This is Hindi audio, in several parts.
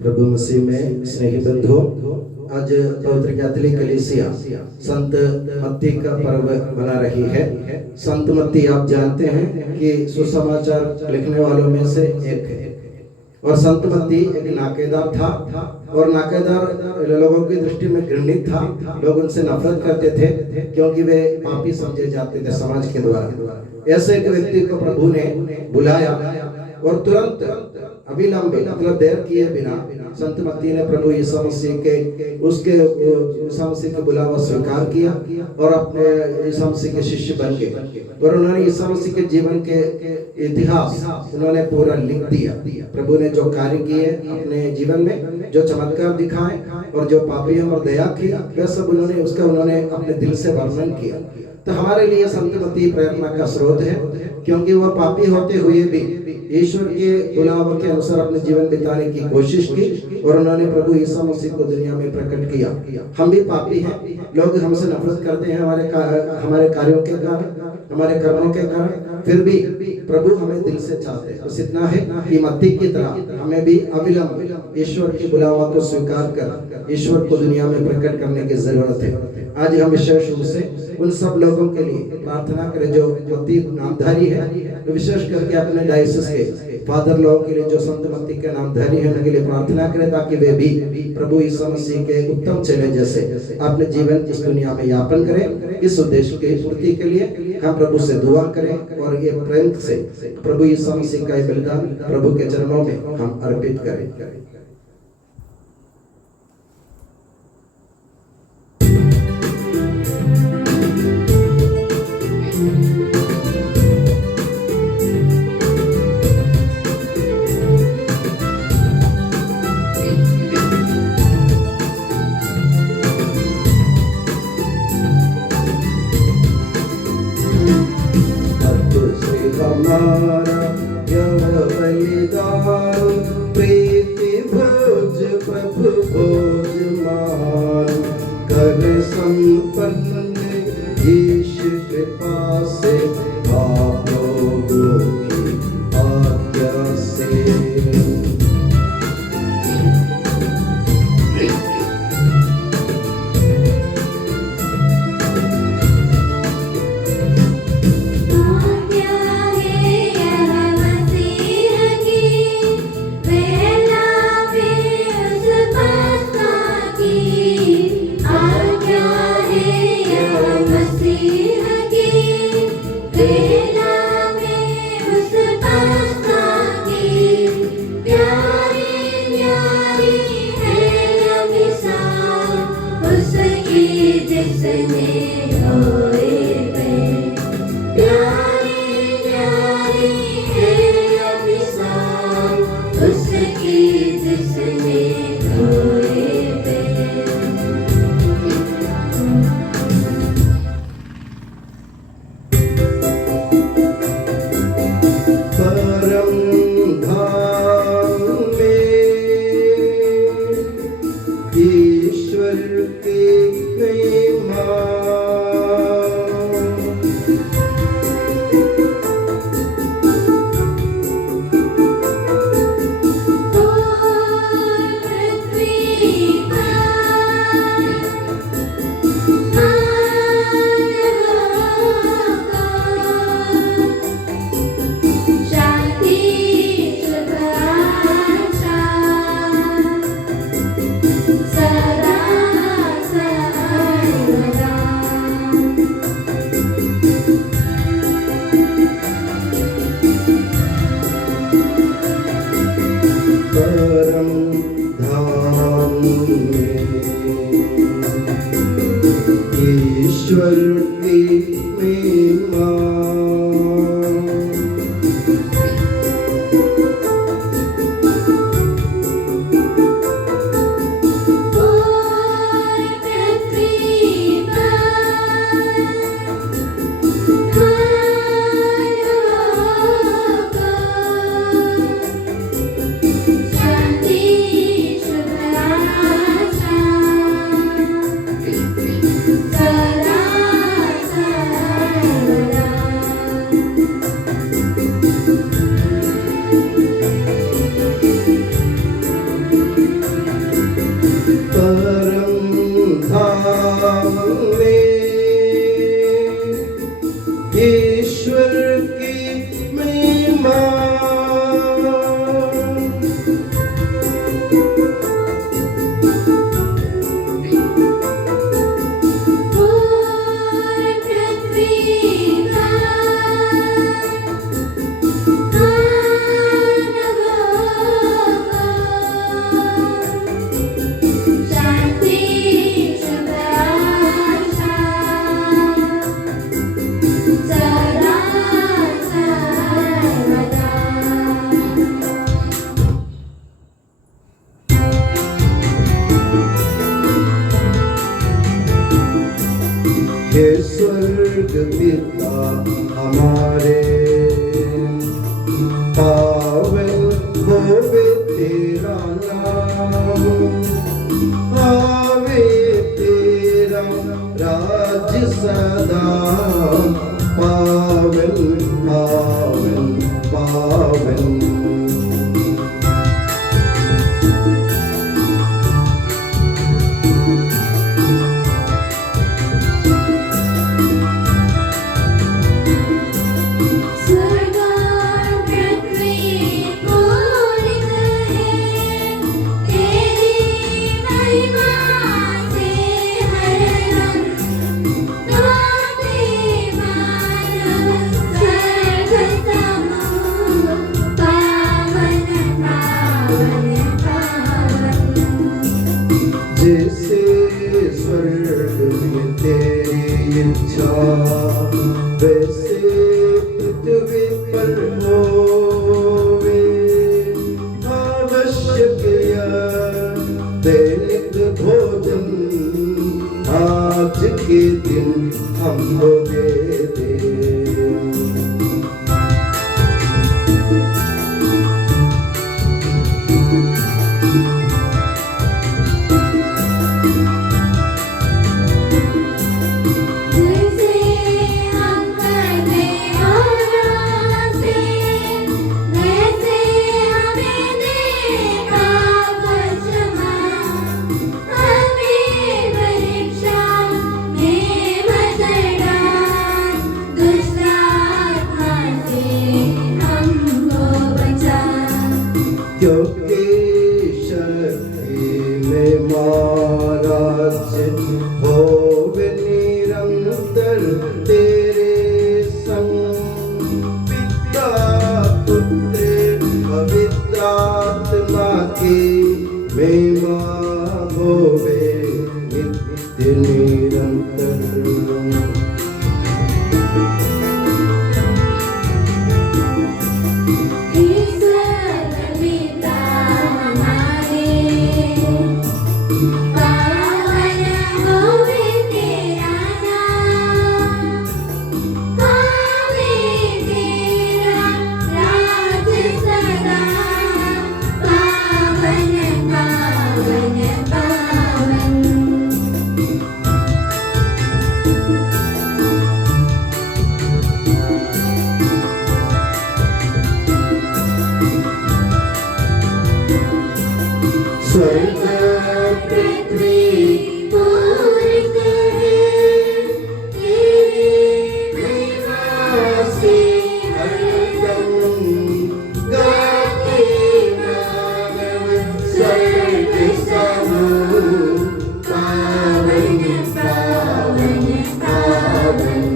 प्रभु मसीह में स्नेही बंधुओं, आज पवित्र कैथोलिक कलीसिया संत मत्ती का पर्व मना रही है। संत मत्ती आप जानते हैं कि सुसमाचार लिखने वालों में से एक है और संत मत्ती एक नाकेदार था और नाकेदार लोगों की दृष्टि में घृणित था। लोग उनसे नफरत करते थे क्योंकि वे पापी समझे जाते थे समाज के द्वारा। ऐसे एक व्यक्ति को प्रभु ने बुलाया और तुरंत अविलंब मतलब देर किए बिना संत मत्ती ने प्रभु यीशु मसीह के बुलावा स्वीकार किया और अपने यीशु मसीह के शिष्य बन गए और उन्होंने यीशु मसीह के जीवन के इतिहास उन्होंने पूरा लिख दिया। प्रभु ने जो कार्य किए अपने जीवन में, जो चमत्कार दिखाए और जो पापियों पर दया की, वह सब उन्होंने अपने दिल से वर्णन किया। तो हमारे लिए संत मत्ती प्रेरणा का स्रोत है क्योंकि वह पापी होते हुए भी ईश्वर के बुलावे के अनुसार अपने जीवन बिताने की कोशिश की और उन्होंने प्रभु यीशु मसीह को दुनिया में प्रकट किया। हम भी पापी हैं, लोग हमसे नफरत करते हैं हमारे कार्यों के कारण, हमारे कर्मों के कारण, फिर भी प्रभु हमें दिल से चाहते हैं। बस इतना है कि मत्ती की तरह हमें भी अविलंब ईश्वर के बुलावा को स्वीकार कर ईश्वर को दुनिया में प्रकट करने की जरूरत है। आज हम विशेष रूप से उन सब लोगों के लिए प्रार्थना करें जो मत्ती नामधारी है, विशेष करके अपने डायसिस के फादर लोगों के लिए जो संत मत्ती के नामधारी है उनके लिए प्रार्थना करें ताकि वे भी प्रभु यीशु मसीह के उत्तम चेले जैसे अपने जीवन इस दुनिया में यापन करें। इस उद्देश्य की पूर्ति के लिए हम प्रभु से दुआ करें और ये प्रेम से प्रभु यीशु मसीह का बलिदान प्रभु के चरणों में हम अर्पित करें। हमारा यह बलिदान प्रीति भोज प्रभु भोज मान कर संपन्न ईश कृपा से पापों की आज्ञा से। ईश्वर की महिमा पिता हमारे, पावन होवे तेरा नाम, आवे तेरा राज्य सदा, पावन पावन पावन। जैसे स्वर्ग में तेरी इच्छा, वैसे पृथ्वी पर होवे, आवश्यक दैनिक भोजन आज के दिन हमको दे दे। क्योंकि शक्ति में महाराज होवे निरंतर तेरे संग, पिता पुत्र पवित्र आत्मा की महिमा होवे नित्य निरंतर। स्वर्ग पृथ्वी पूरित है तेरी महिमा से हरदम, गाते मानव स्वर्ग समूह, पावन पावन पावन।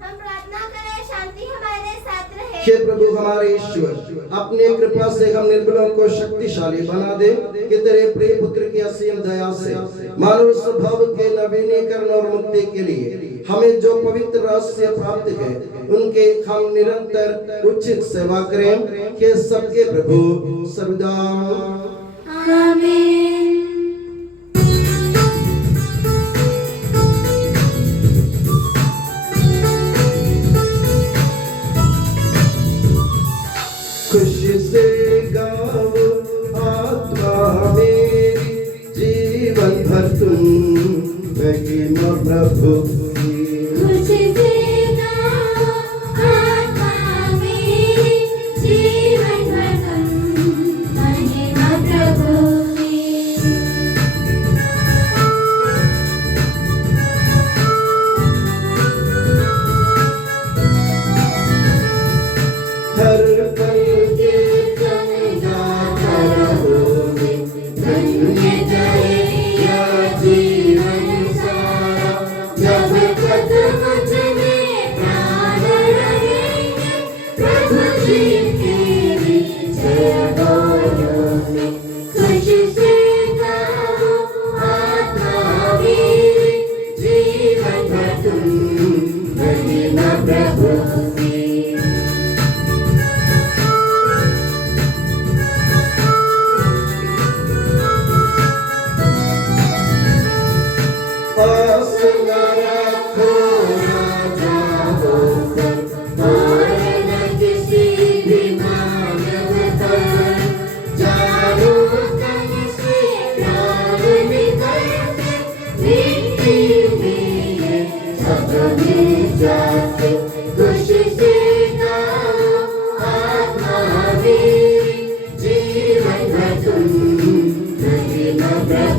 हम प्रार्थना करें, शांति हमारे साथ रहे। हे प्रभु हमारे ईश्वर, अपने कृपा से हम निर्बलों को शक्तिशाली बना दे कि तेरे प्रिय पुत्र की असीम दया से मानव स्वभाव के नवीनीकरण और मुक्ति के लिए हमें जो पवित्र रहस्य प्राप्त है, उनके हम निरंतर उचित सेवा करें। कि सबके प्रभु सर्वदा आमीन। खुशी से गाओ आत्मा मेरी, जीवन भर तुम महिमा प्रभु की। खुशी से गाओ आत्मा मेरी, जीवन भर तुम महिमा प्रभु की। हर पल कीर्तन गाता रहोगे, धन्य जाए यह जीवन सारा, जब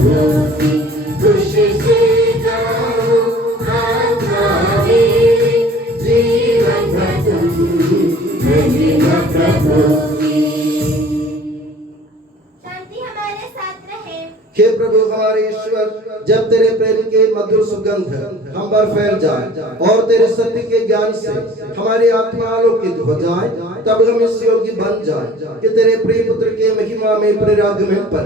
शांति हमारे साथ रहे। हे प्रभु हमारे ईश्वर, जब तेरे प्रेम के मधुर सुगंध हम पर फैल जाए और तेरे सत्य के ज्ञान से हमारी आत्मा आलोकित हो जाए, तब हम इस योग्य बन जाए कि तेरे प्रिय पुत्र के महिमा में पुनरागमन पर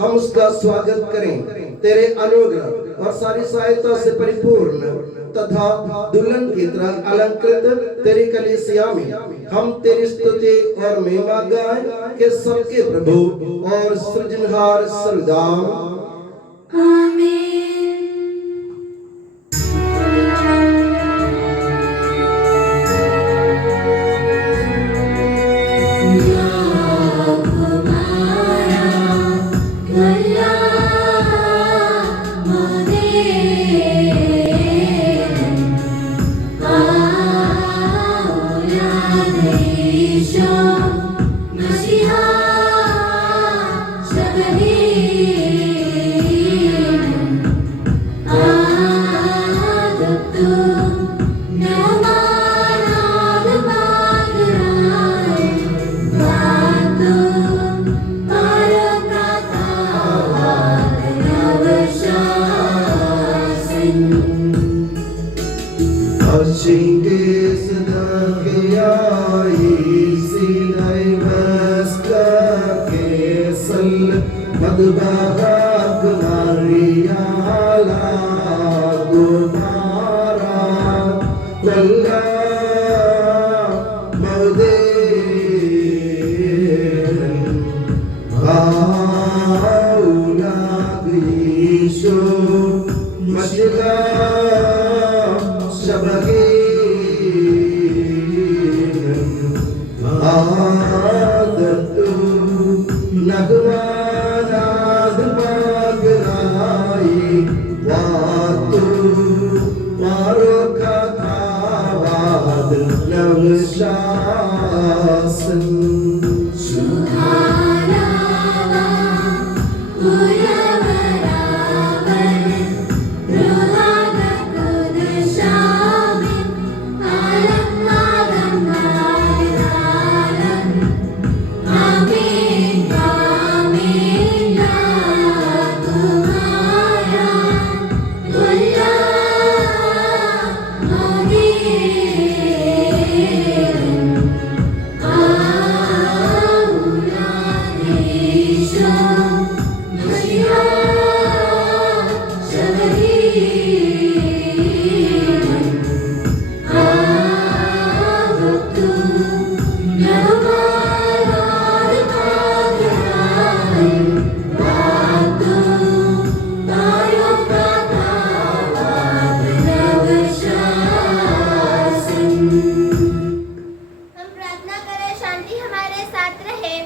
हम उसका स्वागत करें। तेरे अनुग्रह और सारी सहायता से परिपूर्ण तथा दुल्हन की तरह अलंकृत तेरी कलीसिया में हम तेरी स्तुति और महिमा गाएं कि सबके प्रभु और सृजनहार सदा आमीन।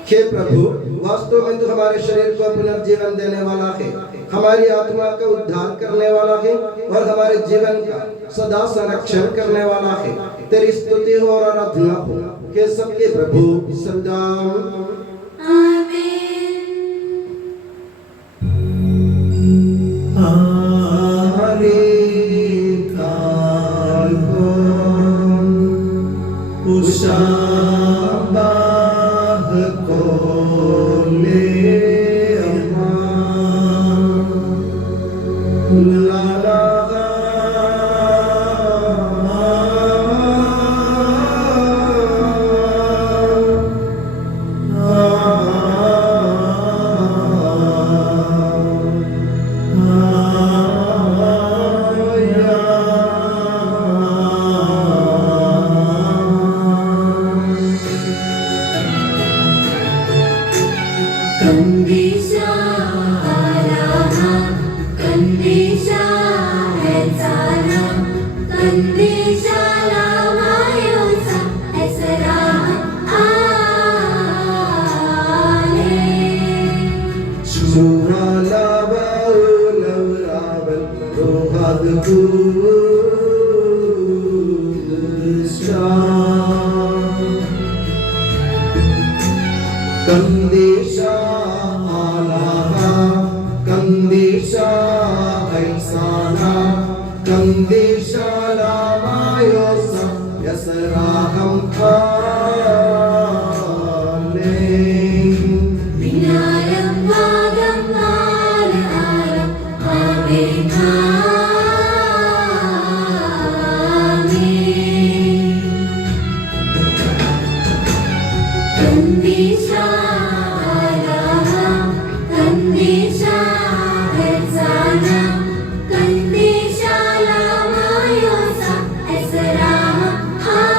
हे प्रभु, वास्तव में तू हमारे शरीर को पुनर्जीवन देने वाला है, हमारी आत्मा का उद्धार करने वाला है और हमारे जीवन का सदा संरक्षण करने वाला है। तेरी स्तुति हो और आराधना हो कि सबके प्रभु सदा Kandisha सन्देशालामायोऽसं यस्राहं खाले विनायं वादं नालहारं आमेन कंदीशा आलाहा कंदीशा हज़ाना कंदीशा लामायोसा असराम हाले।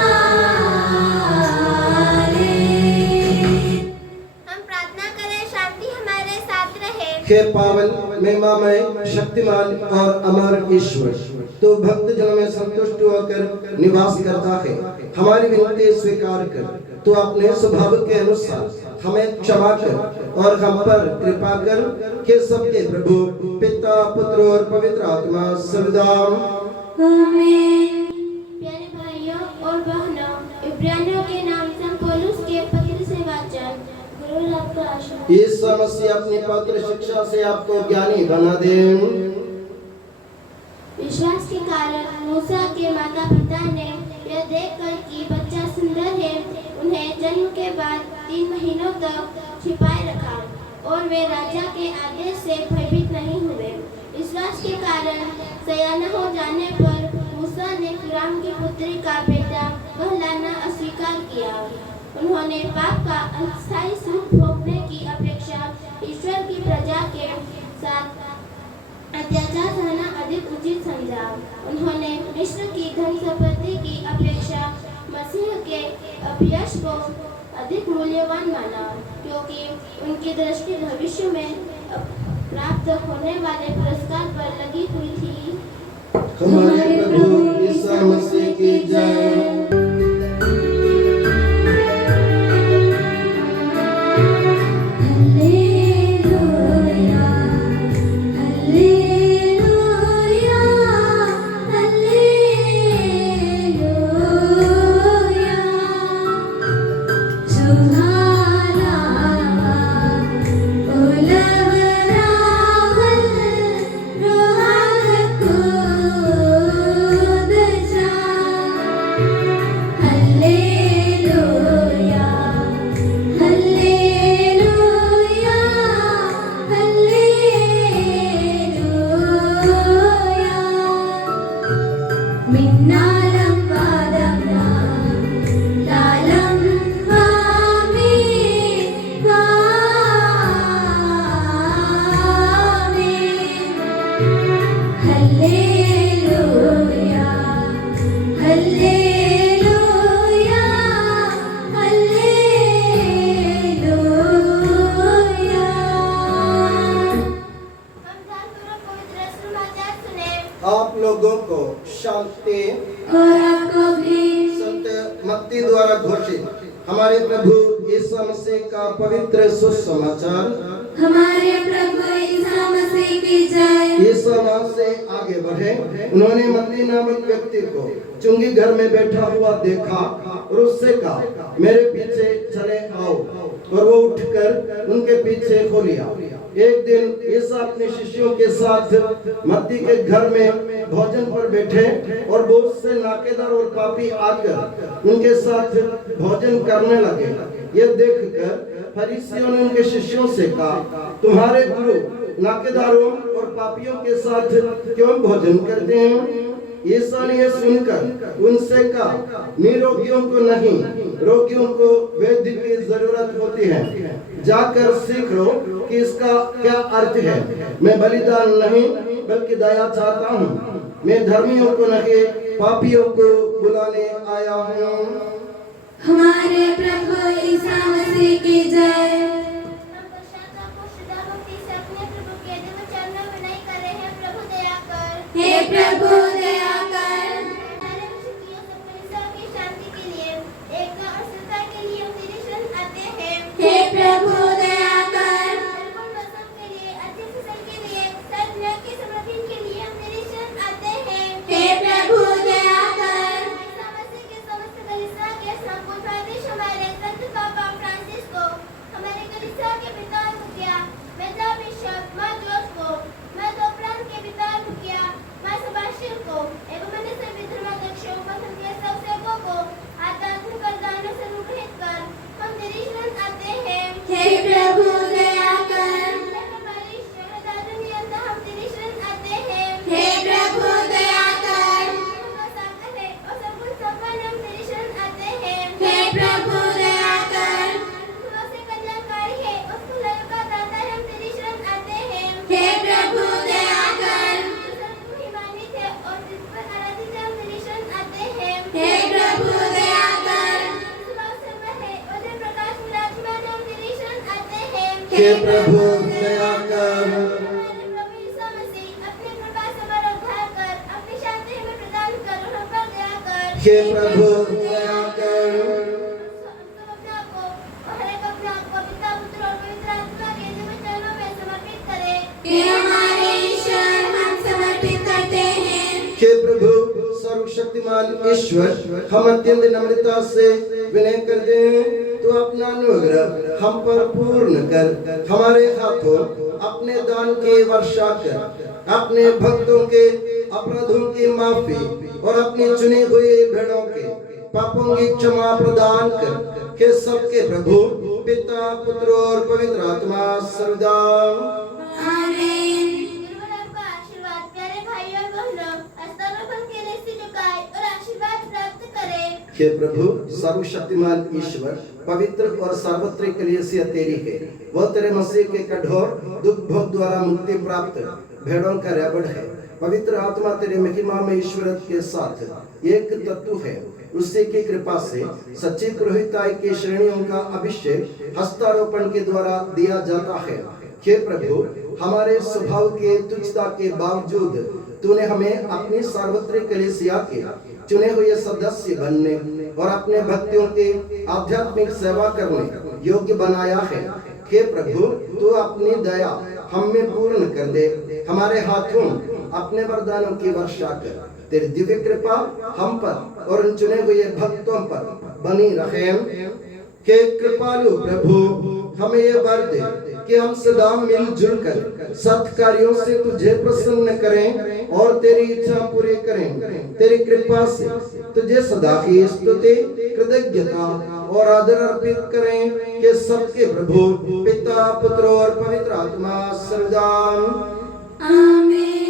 हम प्रार्थना करें शांति हमारे साथ रहे। हे पावन महिमामय शक्तिमान और अमर ईश्वर, तो भक्त जन में संतुष्ट होकर निवास करता है। हमारी विनती स्वीकार कर, तो अपने स्वभाव के अनुसार हमें क्षमा कर और हम पर कृपा कर के सबके प्रभु पिता पुत्र और पवित्र आत्मा सदा आमीन। प्यारे भाइयों और बहनों, इब्रानियों के नाम से पौलुस के पत्र से वाचन। गुरु आपका आशीर्वाद। यीशु मसीह अपनी पवित्र शिक्षा से आपको ज्ञानी बना दे। विश्वास के कारण मूसा के माता पिता ने यह देखकर कि बच्चा सुंदर है, उन्हें जन्म के बाद 3 महीनों तक छिपाए रखा और वे राजा के आदेश से भयभीत नहीं हुए। विश्वास के कारण सयाना हो जाने पर मूसा ने फिरौन की पुत्री का बेटा कहलाना अस्वीकार किया। उन्होंने पाप का अस्थायी सुख भोगने की अपेक्षा ईश्वर की प्रजा के साथ अत्याचार सहना अधिक उचित समझा। उन्होंने मिस्र की धन संपत्ति की अपेक्षा मसीह के अपयश को अधिक मूल्यवान माना, क्योंकि उनकी दृष्टि भविष्य में प्राप्त होने वाले पुरस्कार पर लगी हुई थी। हमारे प्रभु यीशु मसीह की जय। आप लोगों को शांति और आपको भी। संत मत्ती द्वारा घोषित हमारे प्रभु यीशु मसीह का पवित्र सुसमाचार। हमारे प्रभु यीशु मसीह की जय। यीशु वहां से आगे बढ़े। उन्होंने मत्ती नामक व्यक्ति को चुंगी घर में बैठा हुआ देखा और उससे कहा, मेरे पीछे चले आओ। और वो उठकर उनके पीछे हो लिया। एक दिन यीशु अपने शिष्यों के साथ मत्ती के घर में भोजन पर बैठे और बहुत से नाकेदार और पापी आकर उनके साथ भोजन करने लगे। ये देखकर फरीसियों ने उनके शिष्यों से कहा, तुम्हारे गुरु नाकेदारों और पापियों के साथ क्यों भोजन करते हैं? यीशु ने यह सुनकर उनसे कहा, निरोगियों को नहीं, रोगियों को वैद्य की जरूरत होती है। जाकर सीख लो कि इसका क्या अर्थ है। मैं बलिदान नहीं बल्कि दया चाहता हूँ। मैं धर्मियों को नहीं पापियों को बुलाने आया हूँ। हमारे प्रभु यीशु मसीह की जय। हे प्रभु दया कर। शांति के लिए एकता और स्थिरता के लिए हम तेरी शरण आते हैं। हे प्रभु दया कर। मौसम के लिए अच्छे फसल के लिए सर्वज्ञ की समृद्धि के लिए हम तेरी शरण आते हैं। हे प्रभु दया कर। यीशु मसीह के समस्त कलीसिया के संपूर्ण प्रदेश हमारे संत पापा फ्रांसिस को हमारे कलीसिया हे प्रभु दया कर। महिमान्वित है और जिस पर आराधित एवं निरीक्षण आते हैं। हे प्रभु दया कर। स्वभाव सर्व है और जो प्रकाश विराजमान एवं निरीक्षण आते हैं। हे प्रभु दया कर। हमारे प्रभु यीशु मसीह अपनी कृपा से हमारा उद्धार कर, अपनी शांति हमें प्रदान कर और हम पर दया कर। हे प्रभु दया कर। हम अपने आप को और हर एक अपने आप को पिता पुत्र और पवित्र आत्मा के दिव्य चरणों में समर्पित करें। हे हमारे ईश्वर हम समर्पित करते हैं। हे प्रभु सर्वशक्तिमान ईश्वर, हम अत्यंत नम्रता से विनय करते हैं, तो अपना अनुग्रह हम पर पूर्ण कर हमारे हाथों अपने दान की वर्षा कर, अपने भक्तों के अपराधों की माफी और अपनी चुनी हुई भेड़ों के पापों की क्षमा प्रदान कर। हे सबके प्रभु पिता पुत्र और पवित्र आत्मा सर्वदा। आमीन। गुरुवर आपका आशीर्वाद प्यारे भाइयों और बहनों स्तरों पर के लिए सिर झुकाए और आशीर्वाद प्राप्त करें। हे प्रभु सर्वशक्तिमान ईश्वर, पवित्र और सार्वत्रिक कलीसिया तेरी है, वह तेरे मसीह के कठोर दुख भोग द्वारा मुक्ति प्राप्त भेड़ों का रेबड़ है। पवित्र आत्मा तेरे महिमा में ईश्वर के साथ एक तत्व है, उसी की कृपा से सच्ची पुरोहिताई की श्रेणियों का अभिषेक हस्तारोपण के द्वारा दिया जाता है। हे प्रभु हमारे स्वभाव के तुच्छता के बावजूद तूने हमें अपनी सार्वत्रिक कलीसिया के चुने हुए सदस्य बनने और अपने भक्तों के आध्यात्मिक सेवा करने योग्य बनाया है। हे प्रभु तू अपनी दया हम में पूर्ण कर दे, हमारे हाथों अपने वरदानों की वर्षा कर। तेरी दिव्य कृपा हम पर और उन चुने हुए भक्तों पर बनी रहे। हे कृपालु प्रभु हमें ये वर दे कि हम सदा मिलजुल कर सत्कार्यों से तुझे प्रसन्न करें और तेरी इच्छा पूरी करें। तेरी कृपा से तुझे सदा की स्तुति कृतज्ञता और आदर अर्पित करें। कि सबके प्रभु पिता पुत्र और पवित्र आत्मा सर्वदा। आमीन।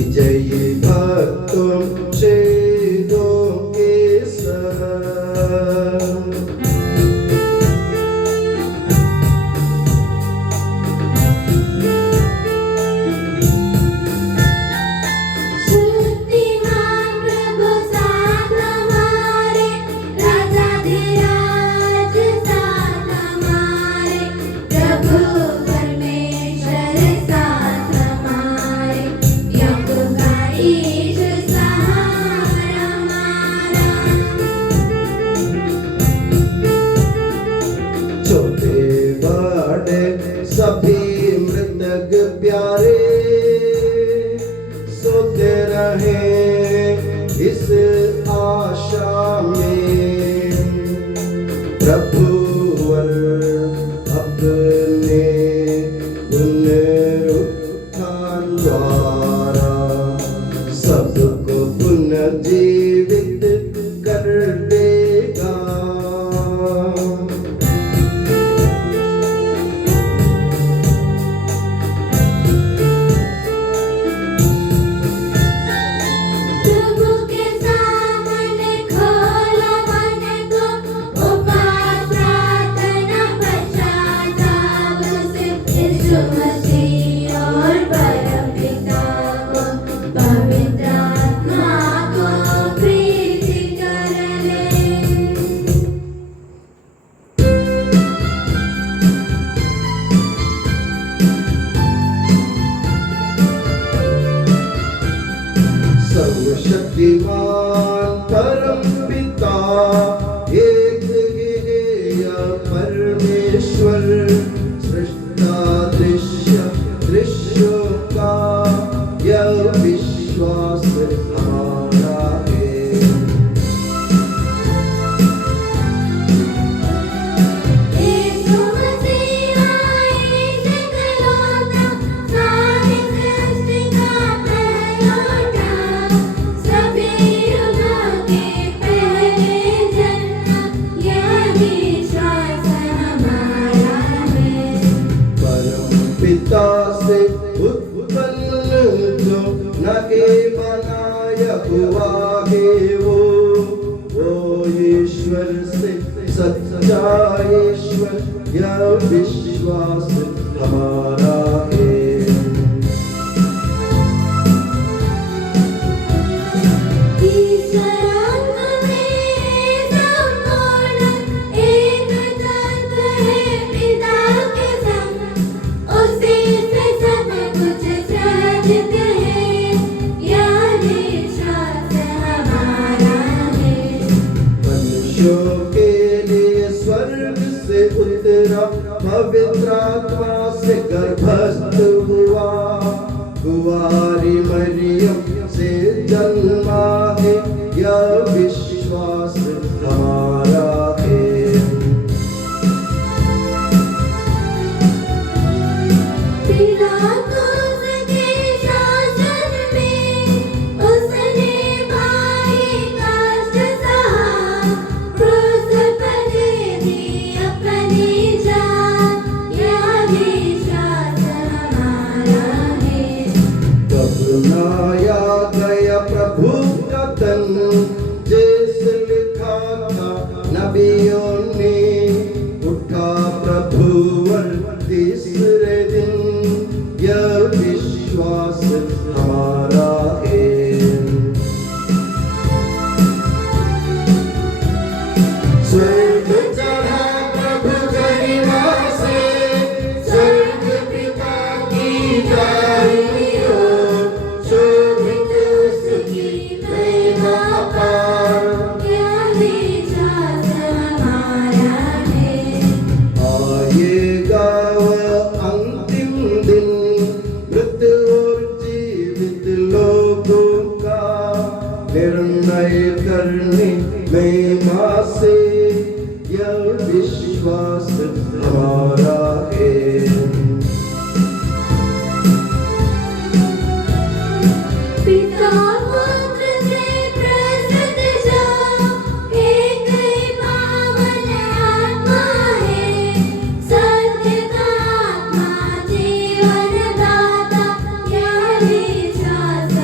विजयी भक्तों शहीदों के संग स्तुतिमान प्रभु साथ हमारे, राजाधिराज साथ हमारे, प्रभु परमेश्वर साथ हमारे, याकूब का ईश सहारा हमारा। छोटे बड़े सभी मृतक प्यारे सोते रहे इस आशा में, प्रभुवर अपने पुनरुत्थान द्वारा सबको पुनर्जीवित कर देगा। प्रभु के सामने खोलो मन को, उपवास प्रार्थना पश्चाताप से यीशु मसीह और परमपिता को, पवित्र आत्मा को प्रीति कर ले। सर्वशक्तिमान परम पिता एक गिरेय परमेश्वर, सृष्टा दृश्यों का यह विश्वास हमारा है। यीशु मसीह एक इकलौता, सारी सृष्टि का पहलौठा, सभी युगों के पहले जन्म, यह विश्वास हमारा है। परम पिता से उत्पन्न जो न के बनाया हुआ है वो ईश्वर से सच्चा ईश्वर, यह विश्वास हमारा है। ईश्वरांग में संपूर्ण एक तत्व है पिता के संग, उसी से सब कुछ सृजित है, यह विश्वास हमारा है। मनुष्यों के लिए स्वर्ग से उतरा, पवित्र आत्मा से गर्भस्थ हुआ, कुंवारी मरियम से जन्मा है, यह विश्वास हमारा है। पिलातुस के शासन में उसने भारी कष्ट सहा, क्रूस पर दे दी अपनी जान, यह विश्वास हमारा है। तब बनाया गया प्रभु का तन, जैसे लिखा था नबियों ने, उठा प्रभुवर तीसरे दिन, यह विश्वास हमारा है। स्वर्ग चढ़ा प्रभु गरिमा से, स्वर्ग पिता की दाहिनी ओर, शोभित उसकी महिमा पार, यह विश्वास हमारा है। आएगा वह अंतिम दिन, मृत और जीवित लोगों का निर्णय करने महिमा से, यह विश्वास हमारा है। पिता पुत्र से प्रसन्न जो, एक ही पावन आत्मा है, सत्य का आत्मा जीवन दाता, यह विश्वास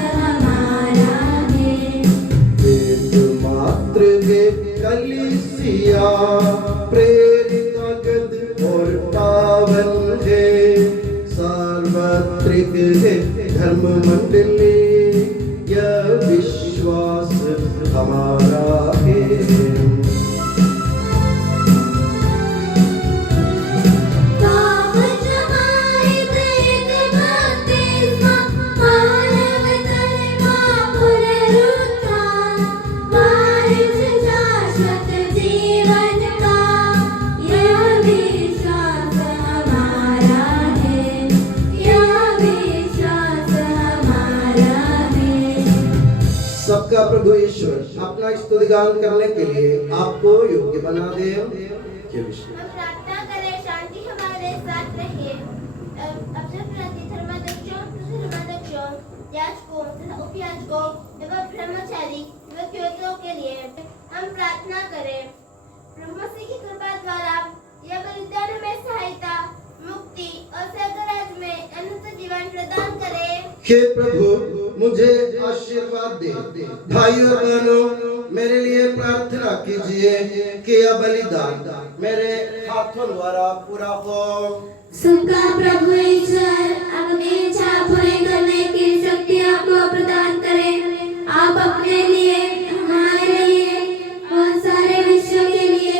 कलीसिया प्रेरित अगद और पावन है, सार्वत्रिक है धर्म मंडली, यह विश्वास हमारा है। सबका प्रभु ईश्वर अपना स्तुतिगान करने के लिए आपको योग्य बना दे। हम प्रार्थना करें, शांति हमारे साथ रहे। अपने प्रति धर्माध्यक्षों, याजकों तथा उपयाजकों एवं ब्रह्मचारी व क्यों के लिए हम प्रार्थना करें। प्रभु मसीह की कृपा द्वारा यह बलिदान हमें सहायता, मुक्ति और स्वर्गराज में अनंत जीवन प्रदान करे। हे प्रभु मुझे आशीर्वाद दे। भाई और बहनों, मेरे लिए प्रार्थना कीजिए कि यह बलिदान मेरे हाथों द्वारा पूरा हो। सबका प्रभु ईश्वर अपनी इच्छा पूरी करने की शक्ति आपको प्रदान करें। आप अपने लिए, हमारे लिए और सारे विश्व के लिए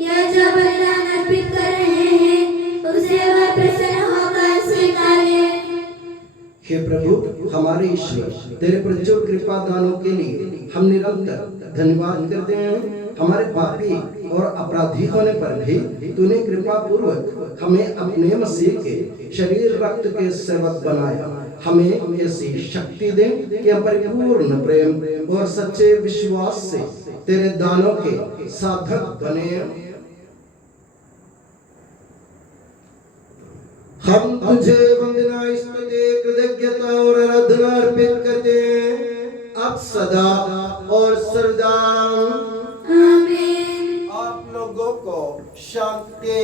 यह जो बलिदान अर्पित कर रहे हैं, उसे वह प्रसन्न होकर स्वीकारे। हे प्रभु हमारे ईश्वर, तेरे प्रचुर कृपा दानों के लिए हम निरंतर धन्यवाद करते हैं। हमारे पापी और अपराधी होने पर भी तूने कृपा पूर्वक हमें अपने मसीह के शरीर रक्त के सेवक बनाया। हमें ऐसी शक्ति दे कि हम परिपूर्ण प्रेम और सच्चे विश्वास से तेरे दानों के साधक बने। हम तुझे वंदना, स्तुति, कृतज्ञता और आराधना अर्पित करते हैं अब सदा और सर्वदा। आमीन। आप लोगों को शांति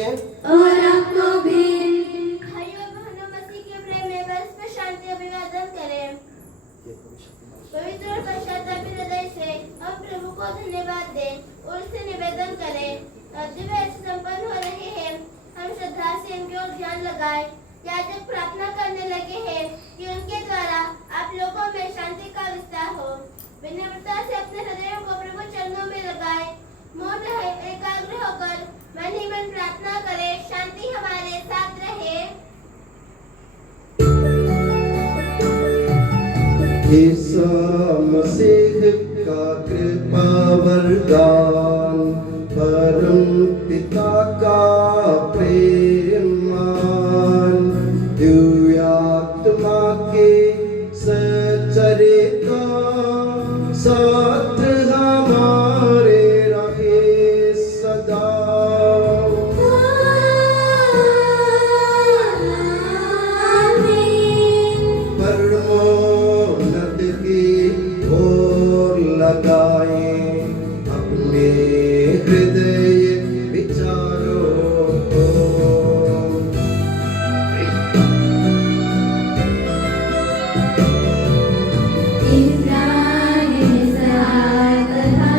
और आपको भी। भाइयों बहनों, मसीह के प्रेम में परस्पर शांति अभिवादन करें। पवित्र और पश्चातापी हृदय से हम प्रभु को धन्यवाद दें और उससे निवेदन करें। दिव्य ऐसे संपन्न हो रहे हैं, हम श्रद्धा से इनकी ओर ध्यान लगाएं। याजक प्रार्थना करने लगे हैं कि उनके द्वारा आप लोगों में शांति का विस्तार हो। विनम्रता से अपने हृदयों को प्रभु चरणों में लगाएं। मौन रहे, एकाग्र होकर मन ही मन प्रार्थना करें। शांति हमारे साथ रहे। ईसा मसीह का कृपा वरदान, परम पिता का प्रेम मान, दिव्य आत्मा के सचरिता साथ हमारे रहे सदा। परमोन्नत की ओर लगाए अपने हृदय विचारों को। इब्राहिम इसहाक तथा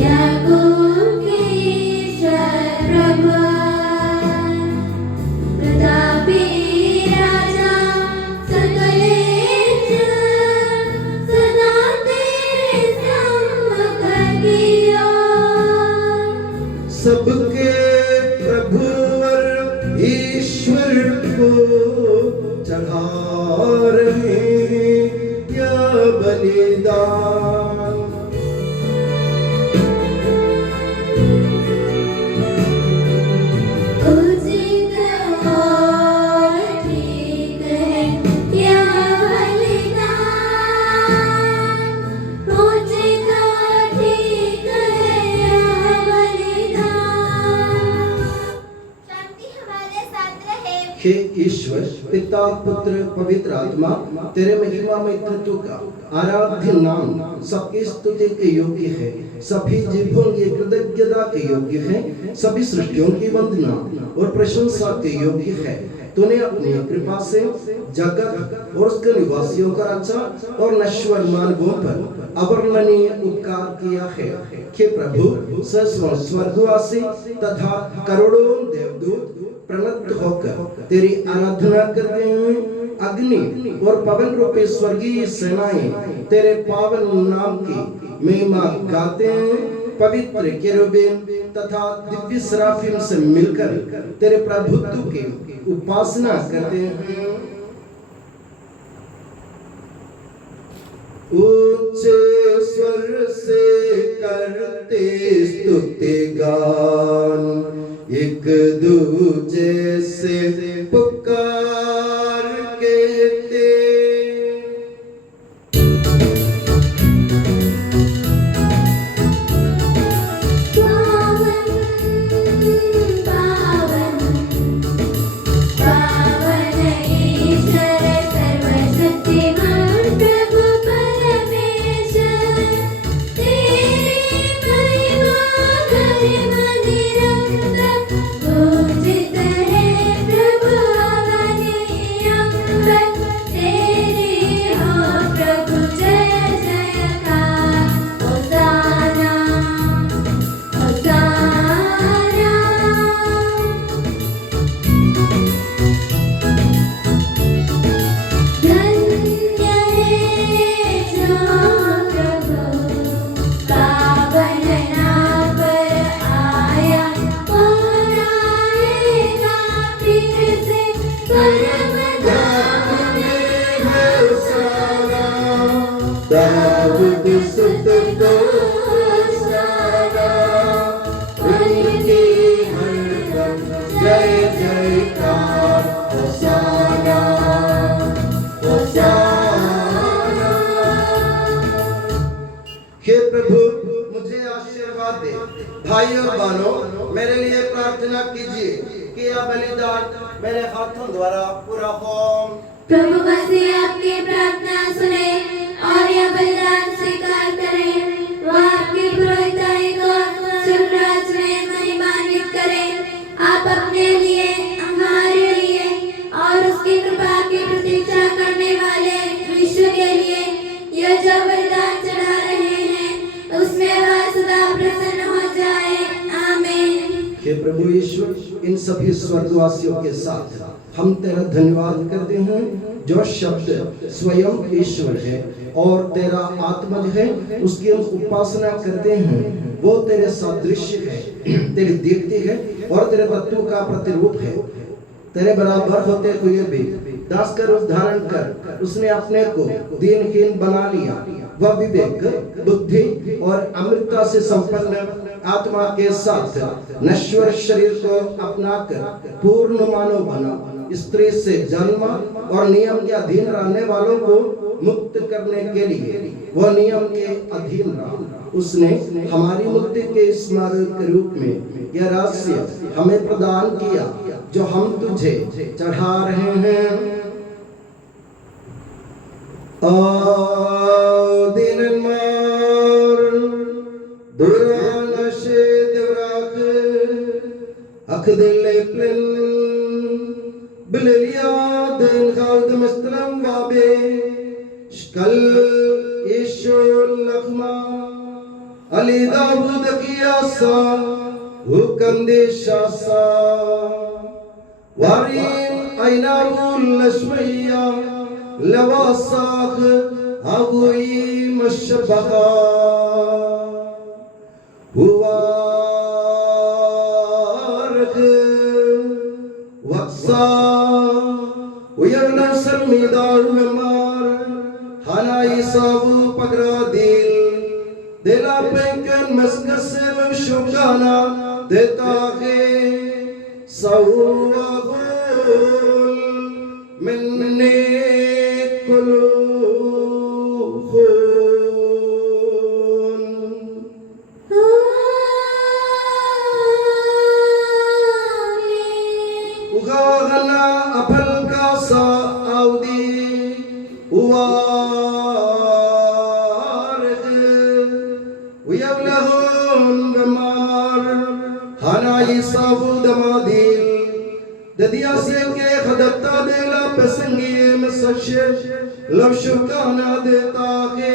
याकूब के ईश्वर प्रभु, प्रतापी राजा सकलेश्वर, सदा तेरे सम्मुख किया। सबके प्रभुवर ईश्वर को चढ़ा रहे यह बलिदान। उचित और ठीक है यह बलिदान, उचित और ठीक है यह बलिदान। शांति हमारे साथ रहे। हे ईश्वर पिता पुत्र पवित्र आत्मा, तेरे महिमा में तत्व का आराध्य नाम सबकी स्तुति के योग्य है। सभी जीवों की कृतज्ञता के योग्य है, सभी सृष्टियों की वंदना और प्रशंसा के योग्य है। तूने अपनी कृपा से जगत और उसके निवासियों का रक्षा और नश्वर मानवों पर अवर्णनीय उपकार किया है कि प्रभु स्वर्गवासी तथा करोड़ों देवदूत प्रणत होकर तेरी आराधना करते हैं। अग्नि और पवन रूपी स्वर्गीय सेनाएं तेरे पावन नाम की महिमा गाते हैं। पवित्र केरुबीन तथा दिव्य सराफिम से मिलकर तेरे प्रभुत्व की उपासना करते हैं। ऊंचे स्वर से करते स्तुति गान, एक दूजे से पुकार कहते। हे प्रभु मुझे आशीर्वाद दे। भाई और बहनों, मेरे लिए प्रार्थना कीजिए कि यह बलिदान मेरे हाथों द्वारा पूरा हो। प्रभु मसीह आपकी प्रार्थना सुने और यह बलिदान स्वीकार करे। वह आपकी पुरोहिताई को स्वर्गराज में महिमान्वित करे। आप अपने लिए, हमारे लिए और उसकी कृपा की प्रतीक्षा करने वाले विश्व के लिए यह जो बलिदान चढ़ा रहे हैं उसमें वह सदा प्रसन्न हो जाए। आमीन। हे प्रभु ईश्वर, इन सभी स्वर्गवासियों के साथ हम तेरा धन्यवाद करते हैं जो शब्द स्वयं ईश्वर है और तेरा आत्मज है, उसकी हम उपासना करते हैं। वो तेरे सादृश्य है, तेरी दीप्ति है और तेरे तत्व का प्रतिरूप है। तेरे बराबर होते हुए भी दास का रूप धारण कर उसने अपने को दीनहीन बना लिया। वह विवेक, बुद्धि और अमृतता से संपन्न आत्मा के साथ नश्वर शरीर को अपनाकर पूर्ण मानव बना। स्त्री से जन्म और नियम के अधीन रहने वालों को मुक्त करने के लिए वह नियम के अधीन रहा। उसने हमारी मुक्ति के स्मारक के रूप में यह रहस्य हमें प्रदान किया जो हम तुझे चढ़ा रहे हैं। Ali Davud Kiyasa Ukandeshasa Warim Ainarul Lashmaya Lavasakh Agui Mashabaha Uvark Waksa Uyarna Sarmidar Memar Hana Isavu Pagradil Dela penken mesgasel shogana detage sawagul minne kulukhun ugana apal ka sa audi uwa Dadia senge khadatta de la pesengi mesashe lavshukana deta ke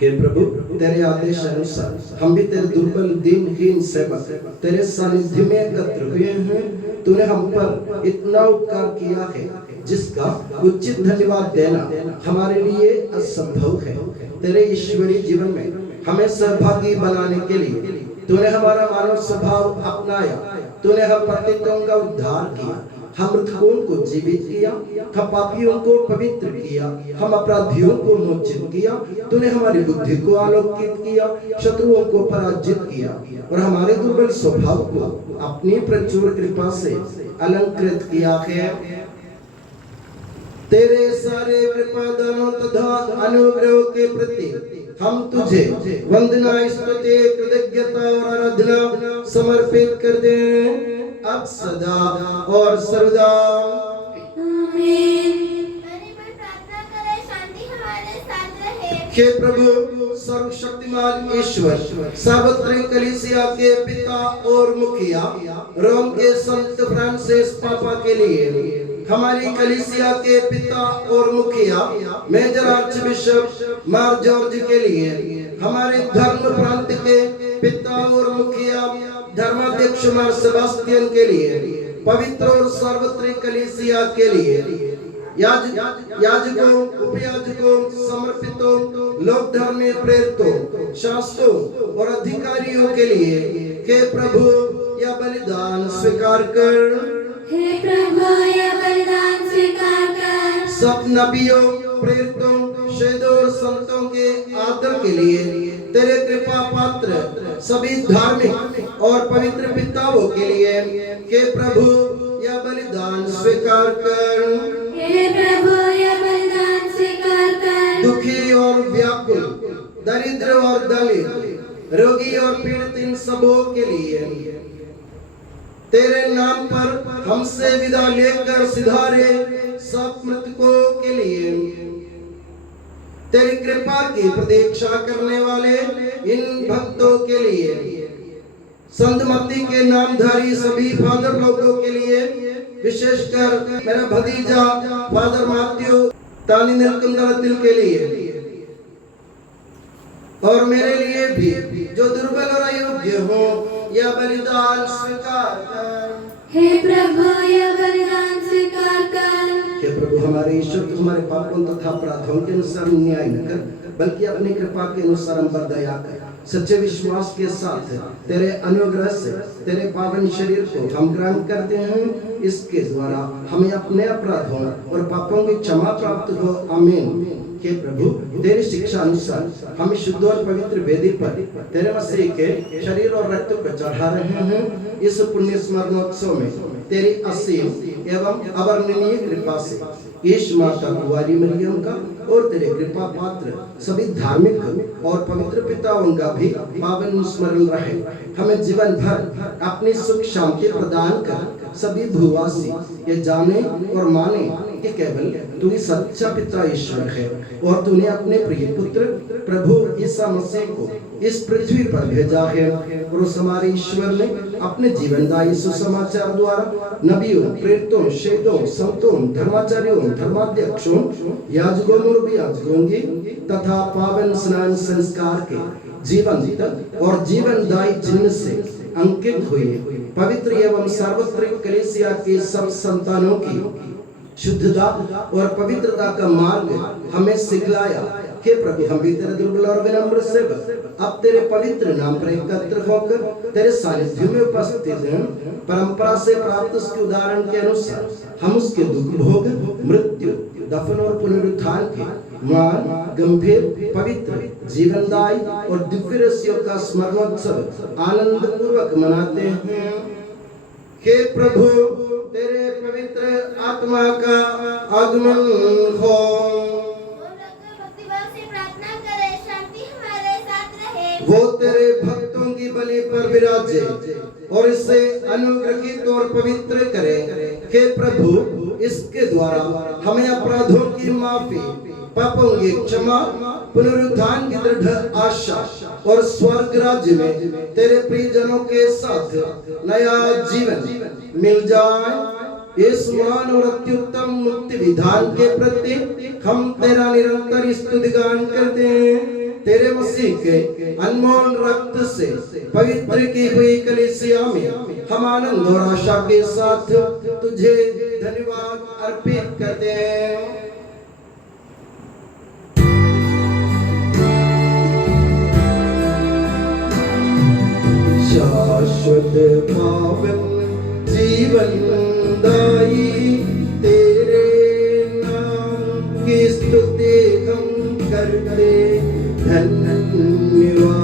हे प्रभु तेरे आदेश अनुसार हम भी तेरे दुर्बल दीनहीन सेवक तेरे सानिध्य में एकत्र हुए हैं। तूने हम पर इतना उपकार किया है जिसका उचित धन्यवाद देना हमारे लिए असंभव है। तेरे ईश्वरीय जीवन में हमें सहभागी बनाने के लिए तूने हमारा मानव स्वभाव अपनाया। तूने हम पतितों का उद्धार किया, हम मृतकों को जीवित किया, हम पापियों को पवित्र किया, हम अपराधियों को मोचित किया। तूने हमारी बुद्धि को आलोकित किया, शत्रुओं को पराजित किया और हमारे दुर्बल स्वभाव को अपनी प्रचुर कृपा से अलंकृत किया है। तेरे सारे कृपा दानों तथा अनुग्रह के प्रति हम तुझे वंदना, स्तुति, कृतज्ञता और आराधना समर्पित करते हैं अब सदा और सर्वदा। आमीन। प्रार्थना करें, शांति हमारे साथ रहे। हे प्रभु सर्वशक्तिमान ईश्वर, सार्वत्रिक कलीसिया के पिता और मुखिया रोम के संत फ्रांसिस पापा के लिए, हमारी कलीसिया के पिता और मुखिया मेजर आर्चबिशप मार जॉर्ज के लिए, हमारे धर्म प्रांत के पिता और मुखिया धर्माध्यक्ष मार सेबास्टियन के लिए, पवित्र और सार्वत्रिक कलीसिया के लिए, याजकों, उपयाजकों, समर्पितों, लोक धर्मीय प्रेरितों, शास्त्रों और अधिकारियों के लिए, हे प्रभु यह बलिदान स्वीकार कर। हे प्रभु यह बलिदान स्वीकार कर। सब नबियों, प्रेरितों, शहीदों और संतों के आदर के लिए तेरे कृपा पात्र सभी धार्मिक और पवित्र पिताओं के लिए, हे प्रभु यह बलिदान स्वीकार कर। हे प्रभु यह बलिदान स्वीकार कर। दुखी और व्याकुल, दरिद्र और दलित, रोगी और पीड़ित इन सबों के लिए तेरे नाम पर हमसे विदा लेकर सिधारे सब मृतकों के लिए, तेरी कृपा की प्रतीक्षा करने वाले इन भक्तों के लिए, संतमती के नामधारी सभी फादर लोगों के लिए, विशेषकर मेरा भतीजा फादर मैथ्यू तानी नीलकंठन के लिए और मेरे लिए भी जो दुर्बल और अयोग्य हो, यह बलिदान स्वीकार कर। हे प्रभु यह बलिदान स्वीकार कर। हे प्रभु हमारे ईश्वर, तू हमारे पापों तथा अपराधों के अनुसार न्याय न कर, बल्कि अपनी कृपा के अनुसार हम पर दया कर। सच्चे विश्वास के साथ तेरे अनुग्रह से तेरे पावन शरीर को हम ग्रहण करते हैं। इसके द्वारा हमें अपने अपराधों और पापों की क्षमा प्राप्त हो। आमीन। हे प्रभु तेरी शिक्षा अनुसार हम शुद्ध और पवित्र वेदी पर तेरे मसीह के शरीर और रक्त को चढ़ा रहे हैं। इस पुण्य स्मरणोत्सव में तेरी असीम एवं अवर्णनीय कृपा से यीशु माता कुंवारी मरियम का और तेरे कृपा पात्र सभी धार्मिक और पवित्र पिताओं का भी पावन स्मरण रहे। हमें जीवन भर अपनी सुख शांति प्रदान कर सभी भूवासी ये जाने और माने कि केवल तू ही सच्चा पिता ईश्वर है और तूने अपने प्रिय पुत्र प्रभु ईसा मसीह को इस पृथ्वी पर भेजा है। और उस हमारे ईश्वर ने अपने जीवनदायी सुसमाचार द्वारा नबियों, प्रेरितों, शहीदों, संतों, धर्माचार्यों, धर्माध्यक्षों, याजकों और याजकों की तथा पावन स्नान संस्कार के जीवंत और जीवनदायी चिन्ह से अंकित हुए पवित्र एवं सार्वत्रिक कलीसिया के सब संतानों की शुद्धता और पवित्रता का मार्ग हमें सिखलाया। हे प्रभु हम भी तेरे दुर्बल और विनम्र सेवक अब तेरे पवित्र नाम पर एकत्र होकर तेरे सानिध्य में उपस्थित हैं। परंपरा से प्राप्त उसके उदाहरण के अनुसार हम उसके दुख भोग, मृत्यु, दफन और पुनरुत्थान के महान, गंभीर, पवित्र, जीवनदायी और दिव्य रहस्यों का स्मरणोत्सव आनंद पूर्वक मनाते हैं। हे प्रभु तेरे पवित्र आत्मा का आगमन हो। भक्तिभाव से प्रार्थना करें, शांति हमारे साथ रहे। वो तेरे भक्तों दीपों की बलि पर विराजे और इसे अनुग्रहित और पवित्र करे। हे प्रभु, इसके द्वारा हमें अपराधों की माफी, पापों की क्षमा, पुनरुत्थान की दृढ़ आशा और स्वर्ग राज्य में तेरे प्रियजनों के साथ नया जीवन मिल जाए। इस महान और अत्युत्तम मुक्ति विधान के प्रति हम तेरा निरंतर स्तुतिगान करते हैं। तेरे मसीह के अनमोल रक्त से पवित्र की हुई कलीसिया में हम आनंद और आशा के साथ तुझे धन्यवाद अर्पित करते हैं। शाश्वत पावन जीवन दाई तेरे नाम की स्तुति हम करते, धन्यवाद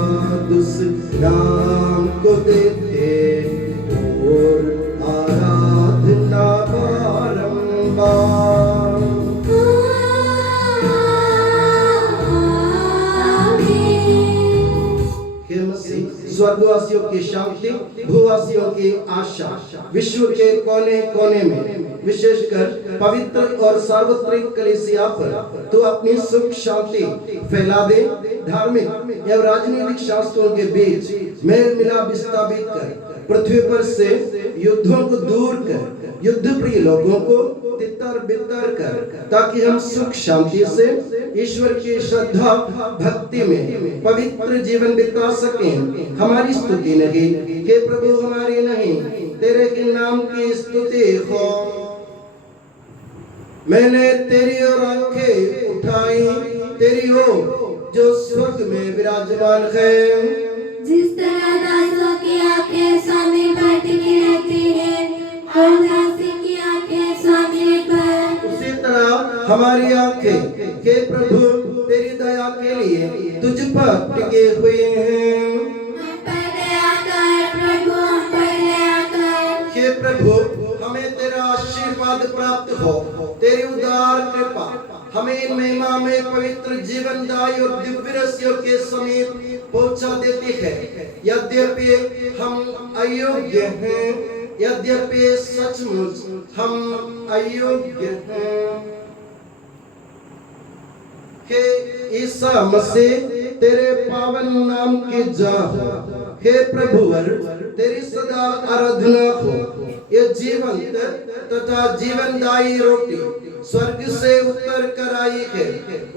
उस नाम को देते और आराधना बारंबार। स्वर्गवासियों की शांति, भूवासियों की आशा, विश्व के कोने कोने में विशेषकर पवित्र और सार्वत्रिक कलीसिया पर तू अपनी सुख शांति फैला दे। धार्मिक एवं राजनीतिक शास्त्रों के बीच मेल मिलाप स्थापित कर, पृथ्वी पर से युद्धों को दूर कर, युद्ध प्रिय लोगों को तितर बितर कर, ताकि हम सुख शांति से ईश्वर की श्रद्धा भक्ति में पवित्र जीवन बिता सकें। हमारी स्तुति नहीं हे प्रभु, हमारी नहीं, तेरे के नाम की स्तुति हो। मैंने तेरी ओर आंखें उठाई, तेरी ओर जो स्वर्ग में विराजमान है। जिस तरह दासों की आंखें स्वामी पर टिकी रहती है और दासी की आंखें स्वामी पर, उसी तरह हमारी आंखें हे प्रभु तेरी दया के लिए तुझ पर टिके हुए हैं। हम पर दया कर प्रभु, हम पर दया कर। हे प्रभु, हमें तेरा आशीर्वाद प्राप्त हो, तेरी उदार कृपा हमें इन महिमा में पवित्र जीवनदायी और दिव्य रस्यों के समीप पहुंचा देती है। यद्यपि हम अयोग्य हैं, यद्यपि सचमुच हम अयोग्य हैं। हे ईसा मसीह, तेरे पावन नाम की जाप, हे प्रभुवर तेरी सदा आराधना हो। ये जीवंत तथा जीवनदायी रोटी स्वर्ग से उतर कर आई है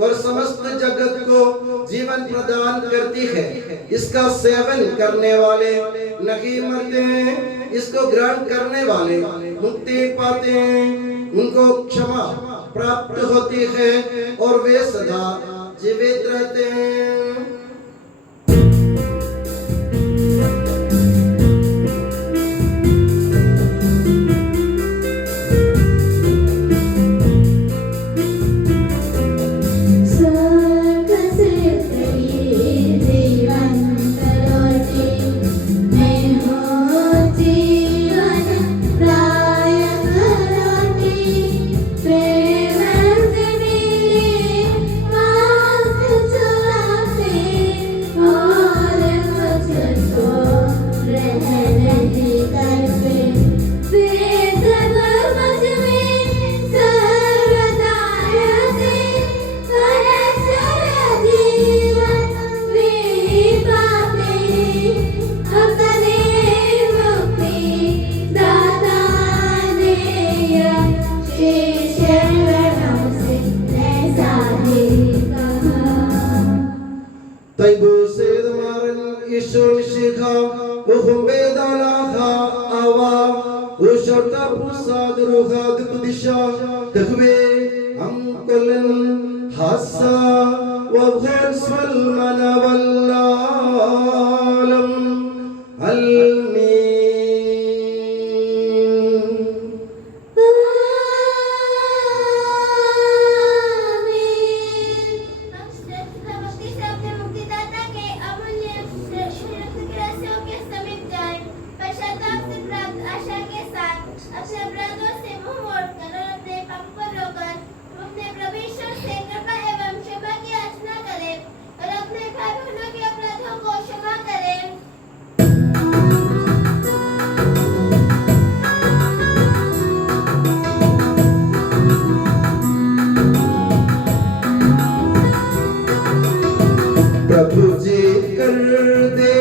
और समस्त जगत को जीवन प्रदान करती है। इसका सेवन करने वाले नहीं मरते हैं, इसको ग्रहण करने वाले मुक्ति पाते हैं, उनको क्षमा प्राप्त होती है और वे सदा जीवित रहते हैं। से कृपा एवं क्षमा की याचना करें और अपने भाई बहनों प्रभु जी कर दे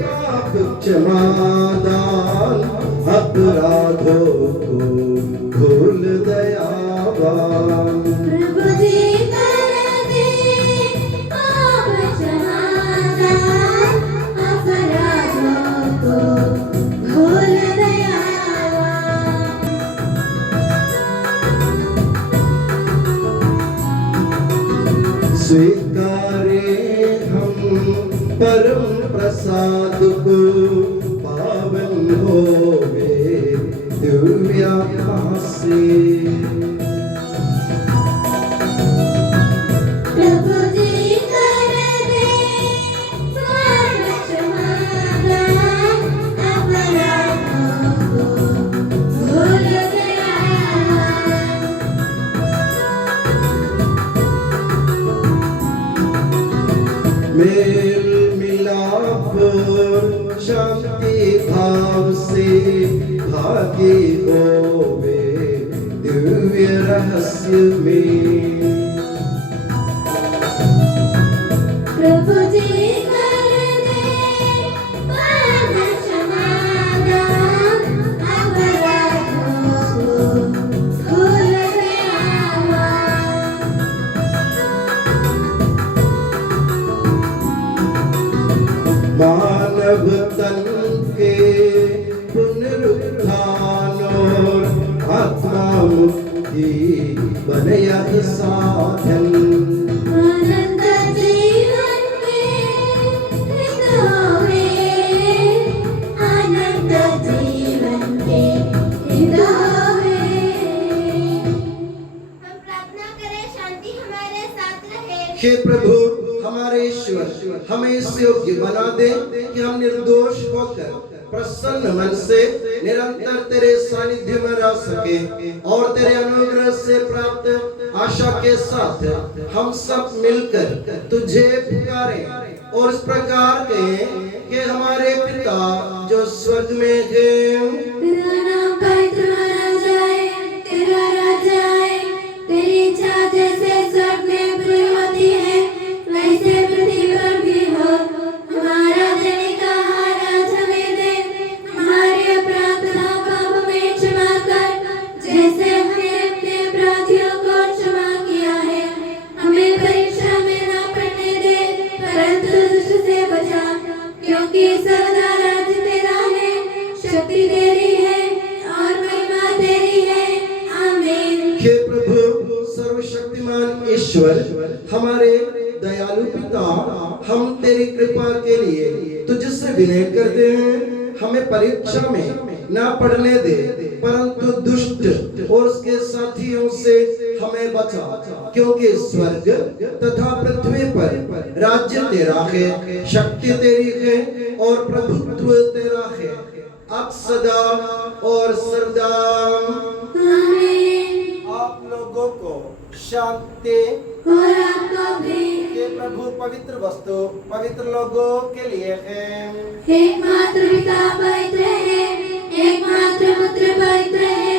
पाप क्षमादान, अपराधों को भूल दयावान। प्रभु जी कर दे पाप क्षमादान, अपराधों को भूल दयावान। स्वीकारे हम परम प्रसाद को, पावन होवे दिव्य से। प्रभु जी कर दे पाप क्षमादान, अपराधों को भूल दयावान। मेल मिलाप और शांति भाव से भागी होवे दिव्य रहस्य में। प्रभु जी कर दे पाप क्षमादान, अपराधों को भूल दयावान। मानव तन के पुनरुत्थान और आत्मा मुक्ति बने यह साधन। अनंत जीवन के हितों में, अनंत जीवन के हितों में। हम प्रार्थना करें शांति हमारे साथ रहे। हे प्रभु हमारे ईश्वर, हमें इस योग्य बना दे कि हम निर्दोष होकर प्रसन्न मन से निरंतर तेरे सानिध्य में रह सके और तेरे अनुग्रह से प्राप्त आशा के साथ हम सब मिलकर तुझे पुकारें और इस प्रकार कहें कि हमारे पिता जो स्वर्ग में है, तेरा नाम पवित्र माना जाए, तेरा राज्य आए, तेरी इच्छा जैसे स्वर्ग में पूरी होती है वैसे पृथ्वी पर भी हो। हमारा दैनिक आहार आज हमें दे, हमारे अपराध तथा पाप हमें क्षमा कर, जैसे हमने अपने अपराधियों को क्षमा किया है। हमें परीक्षा में न पड़ने दे, परंतु दुष्ट से बचा, क्योंकि सदा राज्य तेरा है, शक्ति तेरी है और महिमा तेरी है। आमीन। हे प्रभु सर्वशक्तिमान ईश्वर, हमारे दयालु पिता, हम तेरी कृपा के लिए तुझसे विनय करते हैं, हमें परीक्षा में न पड़ने दे, परंतु दुष्ट और उसके साथियों से हमें बचा, क्योंकि स्वर्ग तथा पृथ्वी पर राज्य तेरा है, शक्ति तेरी है और प्रभुत्व तेरा है, अब सदा और सर्वदा। आमीन। आप लोगों को शांति। और आपको भी। ये प्रभु पवित्र वस्तु पवित्र लोगों के लिए है। एकमात्र पिता पवित्र है, एकमात्र पुत्र पवित्र है,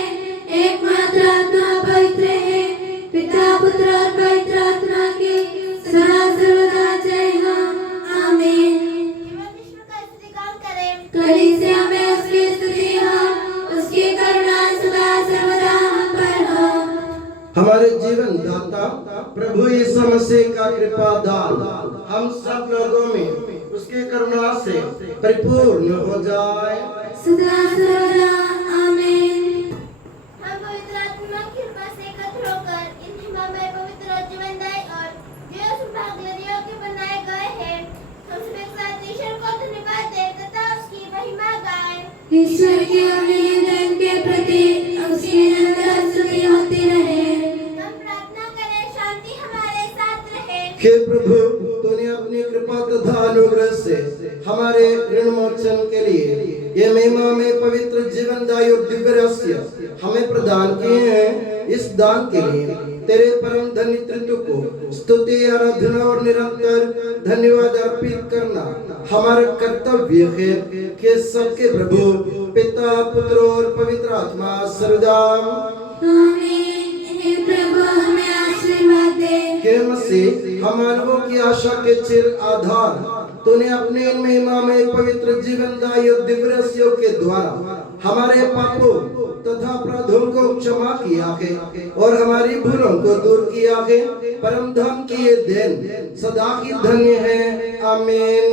एकमात्र आत्मा पवित्र है। पिता पुत्र और पवित्र आत्मा की सदा सर्वदा जय हो। आमीन। जीवन विश्व का स्वीकार करें। कलीसिया में उसकी स्तुति हो, उसकी करुणा सदा सर्वदा हम पर हो। हमारे जीवन दाता प्रभु यीशु मसीह का कृपा दान हम सब लोगों में उसकी करुणा से परिपूर्ण हो जाए। सदा सर्वदा आमीन। हम पवित्र आत्मा की कृपा से एकत्र होकर इन हिममय पवित्र और जीवनदायी और जीव सौभाग्यों के बनाए गए हैं। हम सब एक साथ ईश्वर को धन्यवाद दें तथा उसकी महिमा गाएं। ईश्वर के अमीन दिन के प्रति उसकी निरंतर स्तुति होती रहे। हम प्रार्थना करें शांति हमारे साथ रहे। हे प्रभु तूने अपनी कृपा तथा अनुग्रह से हमारे ऋण मोचन के लिए ये महिमा में पवित्र जीवनदायी और दिव्य रहस्य हमें प्रदान किए हैं। इस दान के लिए तेरे परम धन्य तृत्व को स्तुति आराधना और निरंतर धन्यवाद अर्पित करना हमारा कर्तव्य है कि सबके प्रभु पिता पुत्र और पवित्र आत्मा सर्वदा। आमीन। हे प्रभु हमें आशीर्वाद दे। हे मसीह हम मानवों की आशा के चिर आधार तूने अपने महिमा में पवित्र जीवनदायी दिव्यरस्यों के द्वारा हमारे पापों तथा अपराधों को क्षमा किया है और हमारी भूलों को दूर किया है। परम धाम की ये देन सदा की धन्य है। आमीन।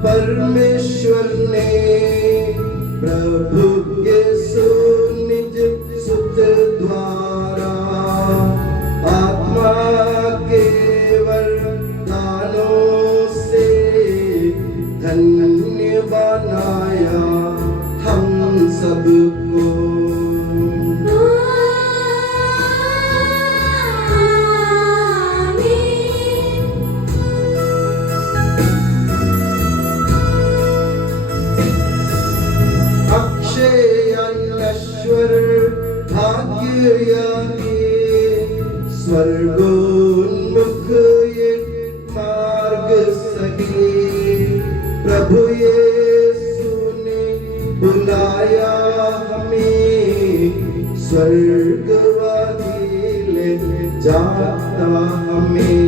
परमेश्वर ने प्रभु यीशु निज सुत द्वारा आत्मा के वरदानों से धन्य बनाया हम सबको। स्वर्गोन्मुख ये मार्ग सही प्रभु यीशु ने बुलाया हमें स्वर्गवादी ले जाता हमें।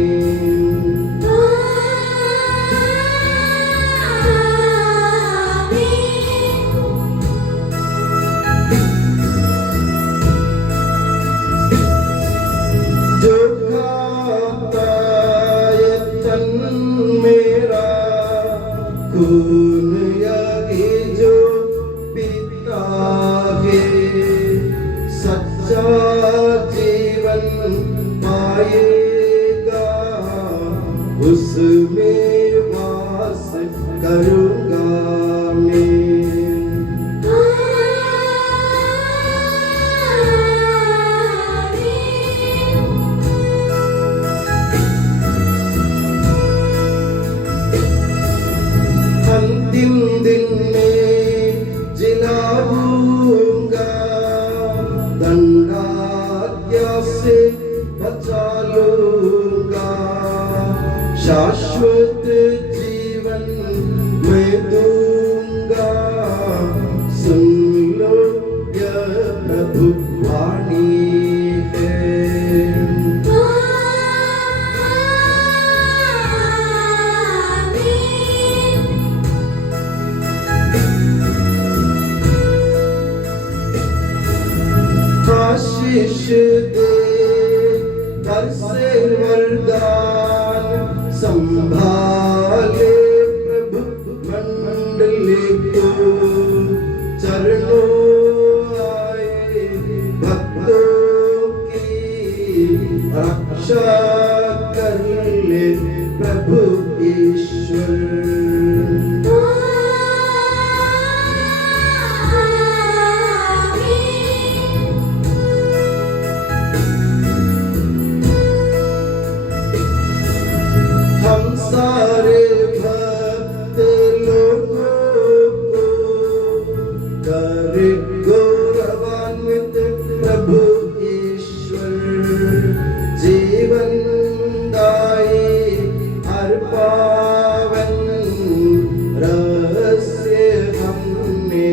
खून यागी जो पीता है सच्चा जीवन पाएगा उसमें वास करूँगा मैं। अंतिम दिन में जिलाऊंगा दंडाज्ञा से बचा लूंगा शाश्वत जीवन मैं दूंगा। सुन लो यह प्रभु वाणी है। आशीष दे बरसे वरदान संभाले प्रभु मंडली को चरणों आए भक्तों की रक्षा कर ले प्रभु ईश्वर। हम सारे भक्त लोगों को करे गौरवान्वित प्रभु ईश्वर जीवन दायी हर पावन रहस्य हमने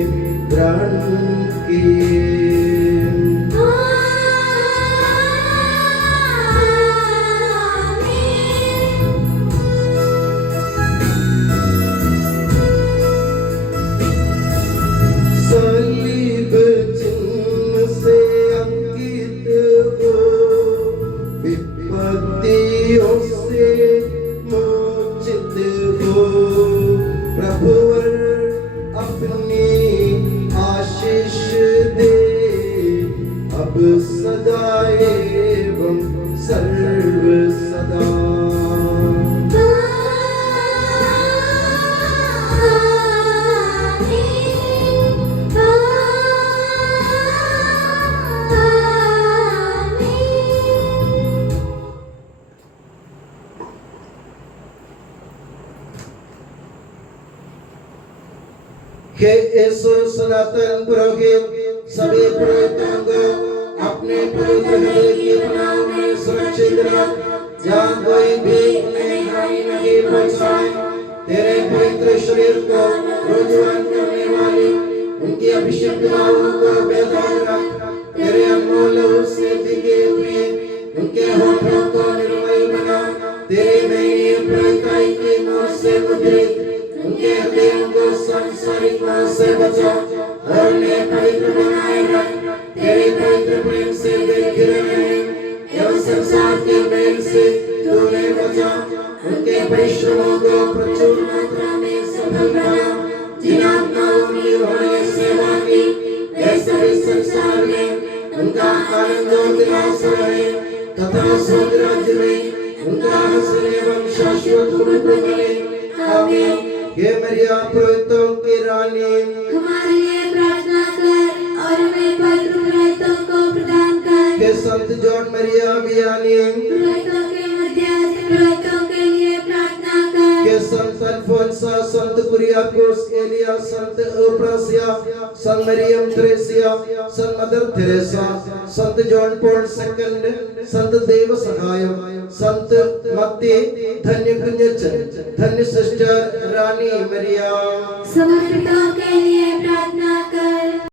ग्रहण किए। सलीब चिन्ह से अंकित हो विपत्तियों से मोचित हो प्रभुवर अपनी आशीष दे अब सदा एवं सर्व सदा। हे यीशु सनातन पुरोहित सभी पुरोहितों को अपने पवित्र हृदय की बनाओ में सुरक्षित रख जहाँ कोई भी उन्हें हानि नहीं पहुंचाए। तेरे पवित्र शरीर को रोजगार करने वाली उनकी अभिषेक बाहों को बेदाग रख। तेरे अनमोल लहू से भीगे हुए उनके होठों को निर्मल बना। तेरे महीने प्रताई की नोर से मुद्रित उनके हृदयों को सांसारिक मोह से बचा और उन्हें पवित्र बनाए रख। तेरे पवित्र प्रेम से वे घिरे रहे एवं संसार के मेल से तू उन्हें बचा। उनके परिश्रमों को प्रचुर मात्रा में सफल बना। जिन आत्माओं की उन्होंने सेवा की वे सभी संसार में उनका आनंद और विलास रहे तथा स्वर्ग राज्य में उनका हसन एवं शाश्वत रूप बने। आमीन। हे मरिया पुरोहितों की रानी, हमारे लिए प्रार्थना कर और हमें पवित्र पुरोहितों को प्रदान कर। हे संत जॉन मरिया वियानी, पुरोहितों के मध्यस्थ पुरोहितों के लिए प्रार्थना कर। के संत अल्फोंसा, संत कुरियाकोस, एलिया, संत ओप्रासिया, संत मरियम थ्रेसिया, संत मदर थेरेसा, संत जॉन पॉल सेकंड, संत देव सहायम, संत मत्ती, धन्य कुंजचन, धन्य सिस्टर रानी मरिया, समर्पितों